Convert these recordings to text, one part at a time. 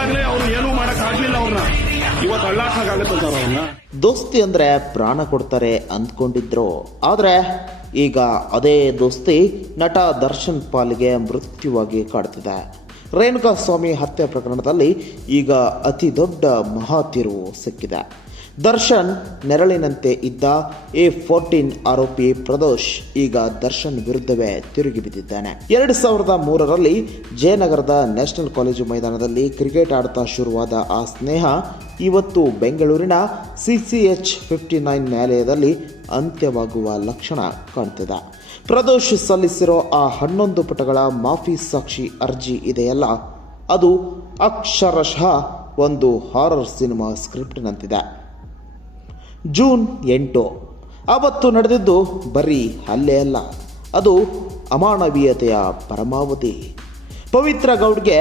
ಆಗ್ಲೇ ಅವ್ರು ಏನೂ ಮಾಡಕ್ ಆಗ್ಲಿಲ್ಲ ಅವ್ರನ್ನ, ಇವತ್ತು ಅಳ್ಳಾಕಾಗತ್ತೆ ಸರ್ ಅವ್ರನ್ನ. ದೋಸ್ತಿ ಅಂದ್ರೆ ಪ್ರಾಣ ಕೊಡ್ತಾರೆ ಅಂದ್ಕೊಂಡಿದ್ರು, ಆದ್ರೆ ಈಗ ಅದೇ ದೋಸ್ತಿ ನಟ ದರ್ಶನ್ ಪಾಲಿಗೆ ಮೃತ್ಯುವಾಗಿ ಕಾಡ್ತಿದೆ. ರೇಣುಕಾಸ್ವಾಮಿ ಹತ್ಯೆ ಪ್ರಕರಣದಲ್ಲಿ ಈಗ ಅತಿ ದೊಡ್ಡ ಮಹಾ ತಿರುವು ಸಿಕ್ಕಿದೆ. ದರ್ಶನ್ ನೆರಳಿನಂತೆ ಇದ್ದ A14 ಆರೋಪಿ ಪ್ರದೋಷ್ ಈಗ ದರ್ಶನ್ ವಿರುದ್ಧವೇ ತಿರುಗಿ ಬಿದ್ದಿದ್ದಾನೆ. 2003ರಲ್ಲಿ ಜಯನಗರದ ನ್ಯಾಷನಲ್ ಕಾಲೇಜು ಮೈದಾನದಲ್ಲಿ ಕ್ರಿಕೆಟ್ ಆಡ್ತಾ ಶುರುವಾದ ಆ ಸ್ನೇಹ ಇವತ್ತು ಬೆಂಗಳೂರಿನ CCH 59 ನ್ಯಾಯಾಲಯದಲ್ಲಿ ಅಂತ್ಯವಾಗುವ ಲಕ್ಷಣ ಕಾಣ್ತಿದೆ. ಪ್ರದೋಷ್ ಸಲ್ಲಿಸಿರೋ ಆ 11 ಪುಟಗಳ ಮಾಫಿ ಸಾಕ್ಷಿ ಅರ್ಜಿ ಇದೆಯಲ್ಲ, ಅದು ಅಕ್ಷರಶಃ ಒಂದು ಹಾರರ್ ಸಿನಿಮಾ ಸ್ಕ್ರಿಪ್ಟ್ನಂತಿದೆ. ಜೂನ್ 8 ಅವತ್ತು ನಡೆದಿದ್ದು ಬರೀ ಹಲ್ಲೆ ಅಲ್ಲ, ಅದು ಅಮಾನವೀಯತೆಯ ಪರಮಾವಧಿ. ಪವಿತ್ರ ಗೌಡ್ಗೆ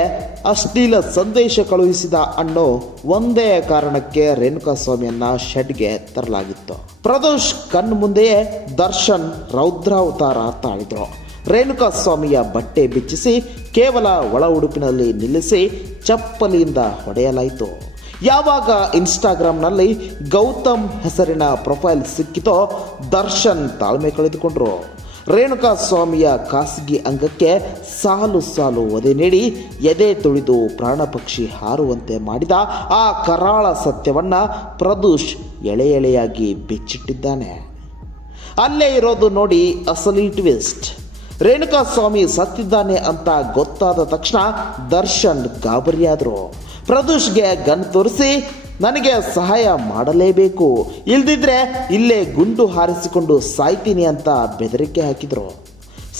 ಅಶ್ಲೀಲ ಸಂದೇಶ ಕಳುಹಿಸಿದ ಅನ್ನೋ ಒಂದೇ ಕಾರಣಕ್ಕೆ ರೇಣುಕಾಸ್ವಾಮಿಯನ್ನ ಶೆಡ್ಗೆ ತರಲಾಗಿತ್ತು. ಪ್ರದೋಷ್ ಕಣ್ಣು ಮುಂದೆಯೇ ದರ್ಶನ್ ರೌದ್ರಾವತಾರ ತಾಳಿದ್ರು. ರೇಣುಕಾಸ್ವಾಮಿಯ ಬಟ್ಟೆ ಬಿಚ್ಚಿಸಿ ಕೇವಲ ಒಳ ಉಡುಪಿನಲ್ಲಿ ನಿಲ್ಲಿಸಿ ಚಪ್ಪಲಿಯಿಂದ ಹೊಡೆಯಲಾಯಿತು. ಯಾವಾಗ ಇನ್ಸ್ಟಾಗ್ರಾಮ್ನಲ್ಲಿ ಗೌತಮ್ ಹೆಸರಿನ ಪ್ರೊಫೈಲ್ ಸಿಕ್ಕಿತೋ ದರ್ಶನ್ ತಾಳ್ಮೆ ಕಳೆದುಕೊಂಡ್ರು. ರೇಣುಕಾಸ್ವಾಮಿಯ ಖಾಸಗಿ ಅಂಗಕ್ಕೆ ಸಾಲು ಸಾಲು ಒದೆ ನೀಡಿ ಎದೆ ತುಳಿದು ಪ್ರಾಣ ಪಕ್ಷಿ ಹಾರುವಂತೆ ಮಾಡಿದ ಆ ಕರಾಳ ಸತ್ಯವನ್ನ ಪ್ರದೋಷ್ ಎಳೆ ಎಳೆಯಾಗಿ ಬಿಚ್ಚಿಟ್ಟಿದ್ದಾನೆ. ಅಲ್ಲೇ ಇರೋದು ನೋಡಿ ಅಸಲಿ ಟ್ವಿಸ್ಟ್. ರೇಣುಕಾಸ್ವಾಮಿ ಸತ್ತಿದ್ದಾನೆ ಅಂತ ಗೊತ್ತಾದ ತಕ್ಷಣ ದರ್ಶನ್ ಗಾಬರಿಯಾದರು. ಪ್ರದೋಷ್ಗೆ ಗನ್ ತೋರಿಸಿ ನನಗೆ ಸಹಾಯ ಮಾಡಲೇಬೇಕು, ಇಲ್ದಿದ್ರೆ ಇಲ್ಲೇ ಗುಂಡು ಹಾರಿಸಿಕೊಂಡು ಸಾಯ್ತೀನಿ ಅಂತ ಬೆದರಿಕೆ ಹಾಕಿದ್ರು.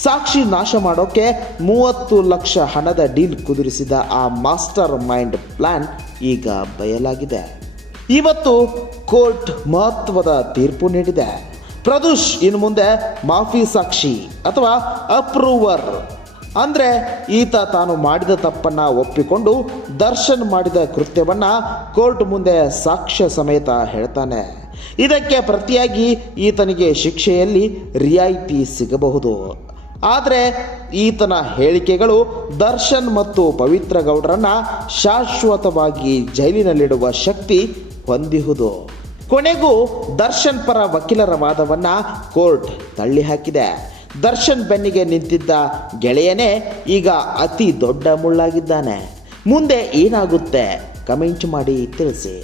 ಸಾಕ್ಷಿ ನಾಶ ಮಾಡೋಕೆ 30 ಲಕ್ಷ ಹಣದ ಡೀಲ್ ಕುದುರಿಸಿದ ಆ ಮಾಸ್ಟರ್ ಮೈಂಡ್ ಪ್ಲಾನ್ ಈಗ ಬಯಲಾಗಿದೆ. ಇವತ್ತು ಕೋರ್ಟ್ ಮಹತ್ವದ ತೀರ್ಪು ನೀಡಿದೆ. ಪ್ರದೋಷ್ ಇನ್ನು ಮುಂದೆ ಮಾಫಿ ಸಾಕ್ಷಿ ಅಥವಾ ಅಪ್ರೂವರ್ ಅಂದರೆ ಈತ ತಾನು ಮಾಡಿದ ತಪ್ಪನ್ನು ಒಪ್ಪಿಕೊಂಡು ದರ್ಶನ್ ಮಾಡಿದ ಕೃತ್ಯವನ್ನ ಕೋರ್ಟ್ ಮುಂದೆ ಸಾಕ್ಷ್ಯ ಸಮೇತ ಹೇಳ್ತಾನೆ. ಇದಕ್ಕೆ ಪ್ರತಿಯಾಗಿ ಈತನಿಗೆ ಶಿಕ್ಷೆಯಲ್ಲಿ ರಿಯಾಯಿತಿ ಸಿಗಬಹುದು. ಆದರೆ ಈತನ ಹೇಳಿಕೆಗಳು ದರ್ಶನ್ ಮತ್ತು ಪವಿತ್ರ ಗೌಡರನ್ನ ಶಾಶ್ವತವಾಗಿ ಜೈಲಿನಲ್ಲಿಡುವ ಶಕ್ತಿ ಹೊಂದಿಹುದು. ಕೊನೆಗೂ ದರ್ಶನ್ ಪರ ವಕೀಲರ ವಾದವನ್ನ ಕೋರ್ಟ್ ತಳ್ಳಿ ಹಾಕಿದೆ. ದರ್ಶನ್ ಬೆನ್ನಿಗೆ ನಿಂತಿದ್ದ ಗೆಳೆಯನೇ ಈಗ ಅತಿ ದೊಡ್ಡ ಮುಳ್ಳಾಗಿದ್ದಾನೆ. ಮುಂದೆ ಏನಾಗುತ್ತೆ ಕಮೆಂಟ್ ಮಾಡಿ ತಿಳಿಸಿ.